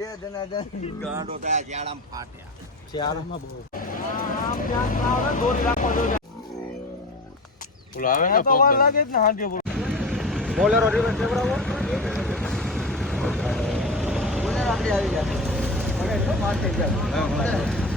બે જણા ગાંડો થયા શિયાળામાં ફાટ્યા. શિયાળામાં બહુ. બોલેરો રિવર્સ લેવડાવો. બોલે આપણે આવી જાય મને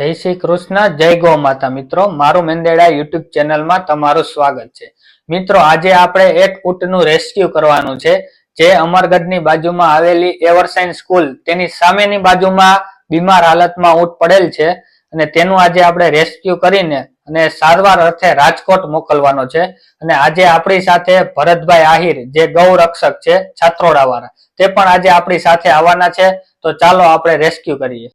જાય શ્રી કૃષ્ણ, જય ગૌ માતા. મિત્રો, મારું મેંદેડા યુટ્યુબ ચેનલમાં તમારું સ્વાગત છે. મિત્રો, આજે આપણે એક ઊંટનું રેસ્ક્યુ કરવાનું છે. જે અમરગઢની બાજુમાં આવેલી એવરસાઇન સ્કૂલ, તેની સામેની બાજુમાં બીમાર હાલતમાં ઊંટ પડેલ છે અને તેનું આજે આપણે રેસ્ક્યુ કરીને અને સારવાર અર્થે રાજકોટ મોકલવાનો છે. અને આજે આપણી સાથે ભરતભાઈ આહિર, જે ગૌ રક્ષક છે છાત્રોડા તે પણ આજે આપણી સાથે આવવાના છે. તો ચાલો આપણે રેસ્ક્યુ કરીએ.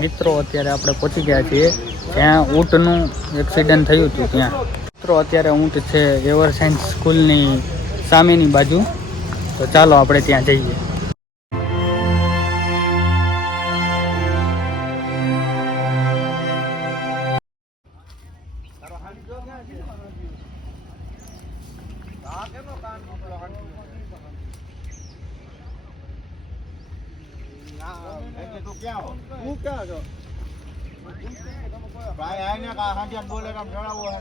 મિત્રો, અત્યારે આપણે પહોંચી ગયા છીએ જ્યાં ઊંટનું એક્સિડન્ટ થયું હતું ત્યાં. મિત્રો, અત્યારે ઊંટ છે એવર સાયન્સ સ્કૂલની સામેની બાજુ. તો ચાલો આપણે ત્યાં જઈએ.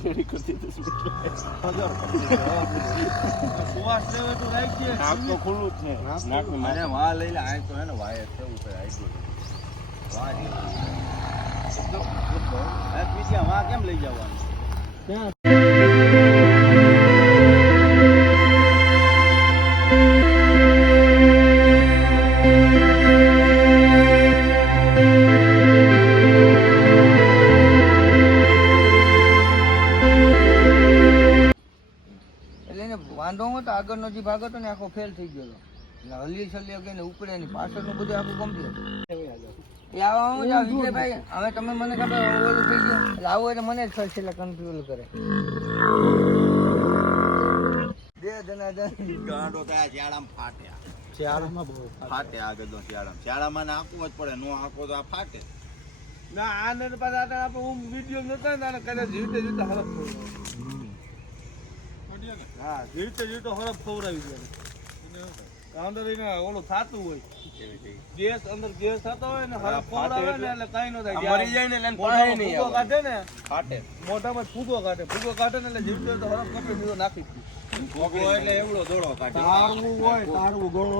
રેડી કરી દીધું સુવાસ લેવે તો રાખીએ. નાક તો ખુલ્લું જ છે નાક મને વાહ લઈ લે આ તો હે ને વાહ જ છે. આ બીજા વાહ કેમ લઈ જવાનું હતો આગળનો જે ભાગ હતો ને આખો ફેલ થઈ ગયો એટલે હલી છલી વગર ઉપડે નહીં. પાછળનું બધું આખું કમ્પ્લીટ એ આવા હું જ આ વિજયભાઈ હવે તમે મને ખબર ઓલું થઈ ગયું. એટલે આવું એટલે મને જ ફરી છેલ્લે કન્ફ્યુઝ કરે. બે જણા જણ ગાંડો થયા શિયાળામાં ફાટ્યા. શિયાળામાં બહુ ફાટે આગળ શિયાળામાં. શિયાળામાં નાખવું જ પડે. નો હાંકો તો આ ફાટે. ના આને તો પાછા આપણે હું વીડિયો નતો ને આને કદાચ જીવતે જીવતે ખવડાવ્યો. હા જીવતે જીવતે હરફ ખવડાવી દે અંદર ઓલું થાતું હોય. ગેસ અંદર ગેસ થતો હોય ને હરફ ખવડાવે ને એટલે કઈ ન થાય. મરી જાય ને એટલે મોઢામાં પાણી નહીં ફૂગો કાઢે ને મોઢામાં ફૂગો કાઢે. ફૂગો કાઢે ને એટલે જીવતે જીવતે હરફ કપડે બીજો નાખી એટલે એવડો દોડો કાઢે. તારવું હોય તારવું ગોળ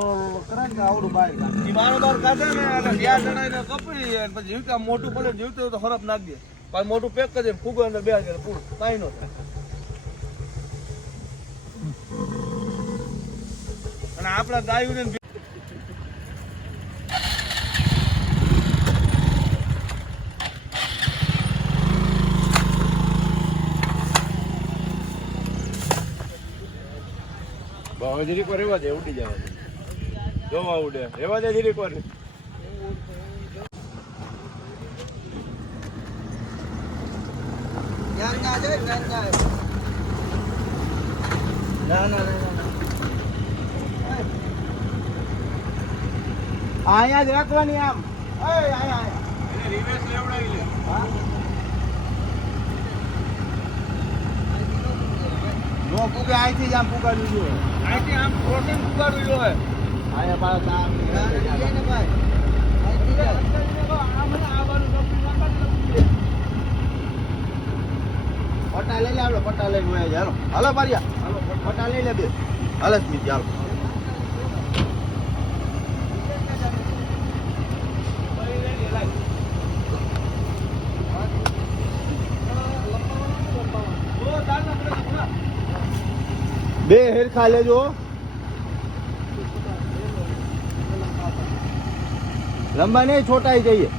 કરે ને આવડું બહાર કાઢે. ઈ બાર કાઢે ને એટલે કપડી પછી જીવતા મોટું પડે જીવતે તો હરફ નાખ દે. પણ મોટું પેક કરી દે ફૂગો અંદર બે હાજર પૂરું. કઈ ન થાય. અને આપણા ગાયું ને બહુ જરીક વાર રેવા દે ઉડી જવા જોવા ઉડે. રેવા દે જાય જ્ઞાન ના ના ના ના. અહીંયા જ રાખવાની આમ. પુગે અહીંથી જ આમ પુગાડવી જોઈએ અહીંથી આમ પ્રોટીન પુગાડવી જોઈએ અહીંયા પાછા આમ પટ્ટા લઈ લે આપડે પટ્ટા લઈને ગયા જાય. હાલો. હાલો પારિયા. પટ્ટા લઈ લે બે. હાલો સ્મિત હાલો. બે હેર ખા લેજો लंबा नहीं छोटा ही चाहिए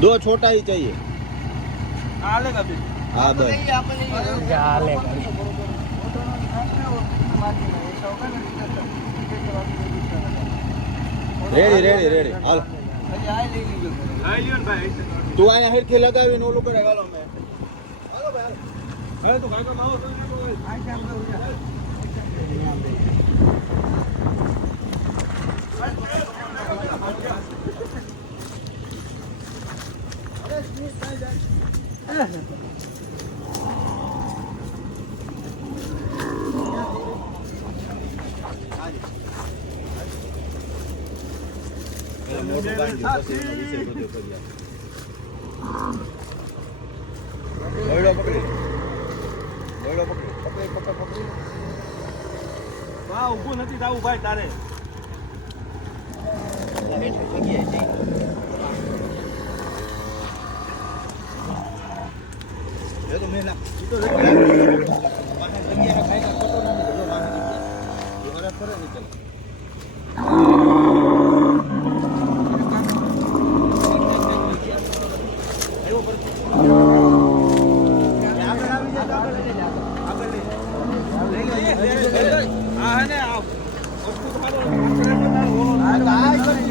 दो छोटा ही चाहिए હાલેગા બે हाँ बस લઈએ આપણે લઈએ ચાલે રેડી રેડી રેડી હાલો હજી આ લઈ લીધો તું અહીંયા હેરખી લગાવીને ઓલું કરે હાલો મેં હાલો ભાઈ હાલો. હવે તું કાકા આવો તો આ દોરડો પકડી. દોરડો પકડી પકડી પકડ પકડી હા. ઊભું નથી થવું ભાઈ તારે મેં ના ઈ તો જગ્યાએ પાસે જગ્યાએ ખાઈને ખોટો નથી જો પાસે જગ્યાએ. એ વરસ ફરે નહીં ચાલે. આવ્યો પર. આગળ આવી જાય તો આગળ લઈ લે, આગળ લઈ લે. લઈ લે, લઈ લે, લઈ લે. આ હે ને આ વસ્તુ તમારો હા, તો આ જ કરી લે, ભાઈ. આને કરી લે. અને વાંધો નહીં. ભાઈ, ભરતભાઈ. પેલા લઈ લીધું તો પાછું.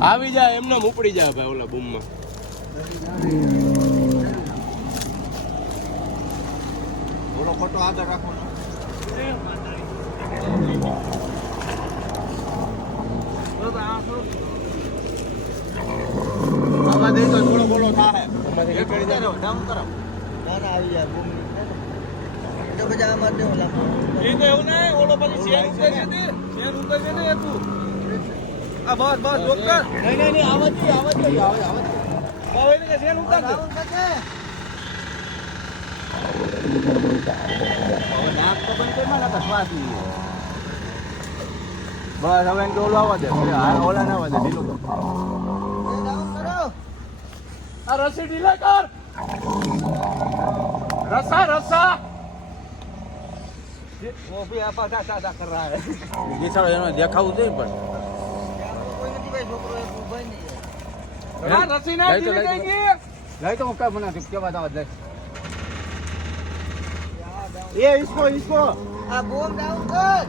આવી જાય એમને ઉપડી જાય ભાઈ ઓલા બૂમમાં. થોડો ખોટો આગળ રાખવાનો. આમાં દઈ તો થોડો બોલો થાય એક કરી દે ડાઉન કરો. ના ના આવી જાય બૂમ. તો બધા આમાં દેવું લાગે એ તો એવું નહીં ઓલો પછી શેર ઉતરે છે તે. શેર ઉતરે છે ને તું. આ બસ બસ ડોક્ટર નહીં નહીં નહીં આવા જ આવા જ આવે કે શેર ઉતાર નાક તો બંધ કરી ના શ્વાસ બસ હવે એને ઓલો આવવા દે. ઓલા ના આવવા દે ઢીલું આ રસી ઢીલા કર. રસા રસા. वो भी आपा सा सा सा कर रहा है ये सारा એનો દેખાવું જોઈએ પણ કોઈ નથી ભાઈ છોકરો એક ઊભાઈ નહીં જાય. આ રસી ના લઈ તો ઢીલી લઈ થઈ તો. ગઈ લઈ તો હું કઈ મને કેવા દાવા દે ये इसको इसको આ બૂમ ડાઉન કર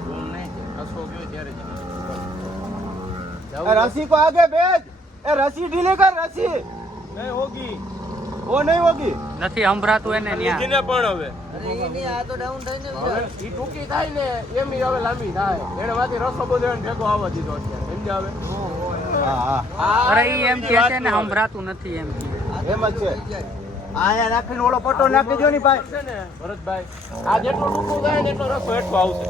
ए, रस्सी को आगे भेज ए रस्सी ढीली कर रस्सी નહીં હોગી ઓ નહીં વગી નથી સંભળાતું એને ન્યા કીને પણ હવે. અરે આ તો ડાઉન થઈને ઈ ટૂંકી થાય ને એમ ઈ હવે લાંબી થાય. એને વાથી રસ્તો બધો એને ભેગો આવવા દીધો છે સમજ આવે હા અરે ઈ એમ કે છે ને સંભળાતું નથી એમ. એમ જ છે. આયા નાખીને ઓળો પટો નાખી દો ની ભાઈ. ભરતભાઈ આ જેટલું ટૂંકું થાય ને એટલો રસ્તો હેઠો આવશે.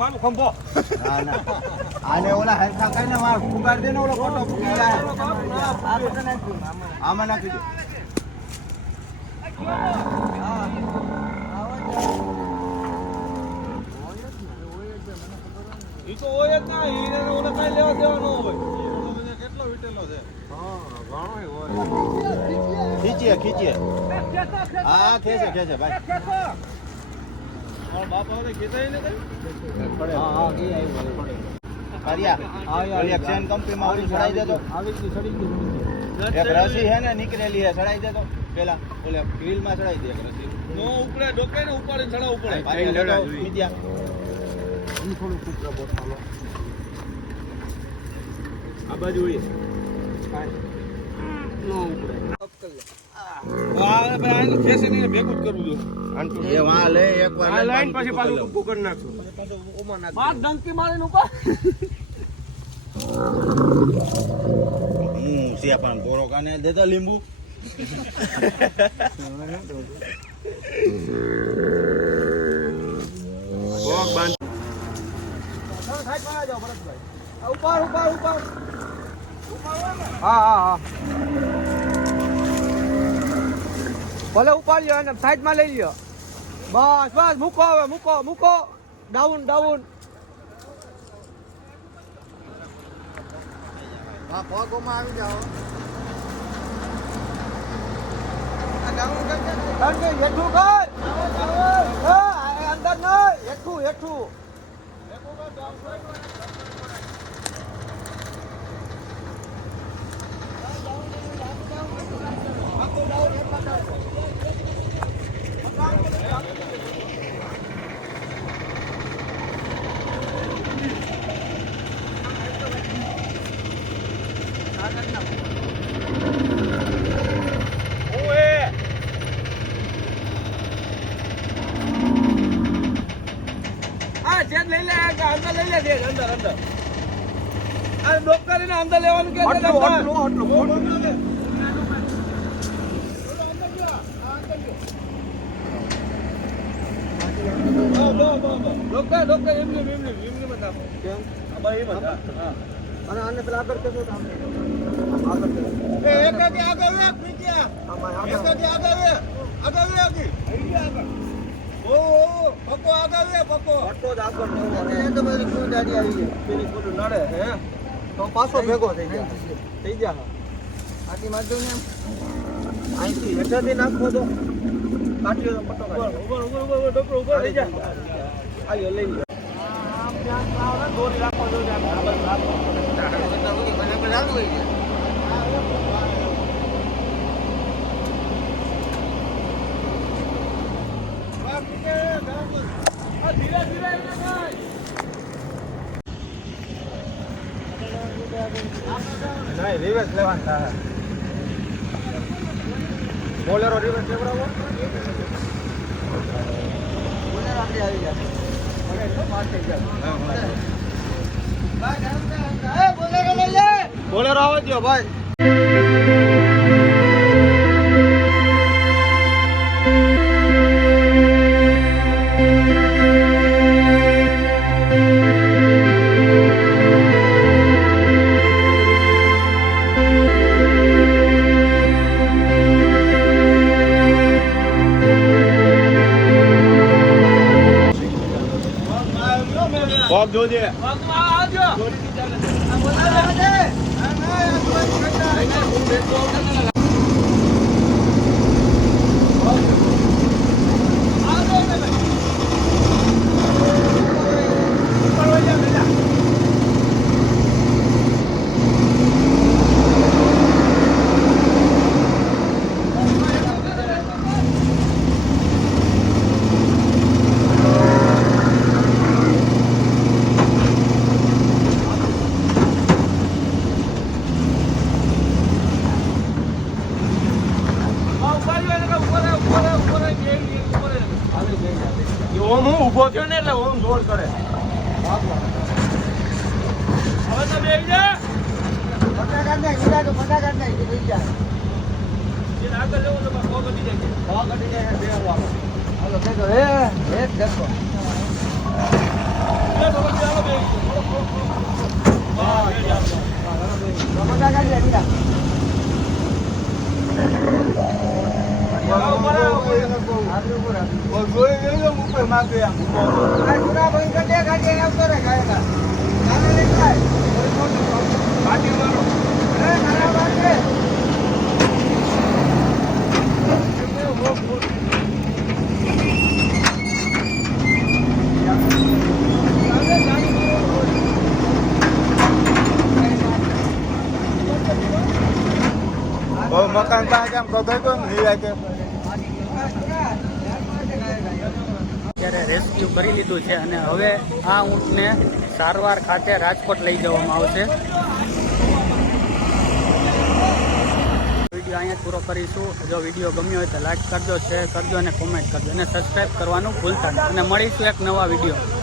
માનું ખંભો. ના ના. આને ઓલા હરખા કરીને માર ફુગાડ દે ને ઓલો ફોટો ફૂકી જાય આમાં. નાખી દો. ઈ તો હોય જ ના ઈને ઓલે કાંઈ લેવા દેવા ન હોય. ખીચીએ ખીચીએ. હા ખેંચે ખેંચે ભાઈ. નીકળેલી હે ચડાઈ દેતો પેલા ઓલે ગ્રીલમાં ચડાઈ દે નો ઉપડે ડોકે ને ઉપાડીને ચડાવવું પડે ત્રણ જણા જોઈએ. આ બાજુ હોય. દેતા લીંબુ હા હા હા. ભલે ઉપાડ લ્યો અને સાઈડમાં લઈ લ્યો બસ બસ મૂકો હવે મૂકો મૂકો ડાઉન ડાઉન હા પગોમાં આવી જાઓ હેઠું કર હા, અંદર નહીં હેઠું હેઠું હા ચેક લઈ લે અંદર લઈ લે છે અંદર અંદર. આ ડોક્ટર ને અંદર લેવાનું કે અંદર? ડોક્ટર ડોક્ટર એમની એમની એમની મત આપો કેમ? આ ભાઈ મત હા. અને આને પેલા આગળ કેસો તો. આગળ એ એકાદી આગળ વે મીડિયા એકાદી આગળ. આગળ આગળ આગળ આગી ઓ પકો આગળ વે પકો પટ્ટો જ આગળ નો એ તો બધી શું આવી ગઈ. પેલી ખોટું નડે હે? તો પાછો ભેગો થઈ જાય થઈ જાય આથી મારજો ને અહીંથી હેઠળથી નાખવો તો કાઢ્યો તો કાઢ્યો ઉપર ઉપર ઉપર ઉપર ડોક્ટર ઉપર લઈ જા. આયો લઈ લ્યો. આમ દોરી રાખો આમ બાજુ રાખો દે નહીં રિવર્સ લેવાનું થાય. Bolero reverse લેવડાવો. બોલેરો આપણી આવી ગયા બોલેરો લે દો ભાઈ. Welcome to ઓમ હું ઊભો થયો ને એટલે ઓમ જોર કરે. હવે તો બેસી જા. ફટાકડ નહીં હીરા તો ફટાકડ નહીં કે લઈ જાય એને આગળ લેવો તો અડી જાય. કટી જાય બે વાળો. હાલો દેખો એ એ તો પછી હાલો બેસી હા ફટાકડ નહીં હીરા ઉપર આવો, ઉપર આવો. આગળ ઉપર આગળ ઓ જોઈ લેજો ઉપર માગે આમ. આ જૂના ભાઈ કટે કાઢે આવતો રે ગાયકા નાનો લઈ જાય મારો એ નાના બાજે મકાન પાસે કેમ અત્યારે રેસ્ક્યુ કરી લીધું છે અને હવે આ ઊંટને સારવાર ખાતે રાજકોટ લઈ જવામાં આવશે. વીડિયો અહીંયા પૂરો કરીશું. જો વીડિયો ગમ્યો હોય તો લાઈક કરજો શેર કરજો અને કોમેન્ટ કરજો. અને સબસ્ક્રાઈબ કરવાનું ભૂલતા નહીં. અને મળીશું એક નવા વીડિયો.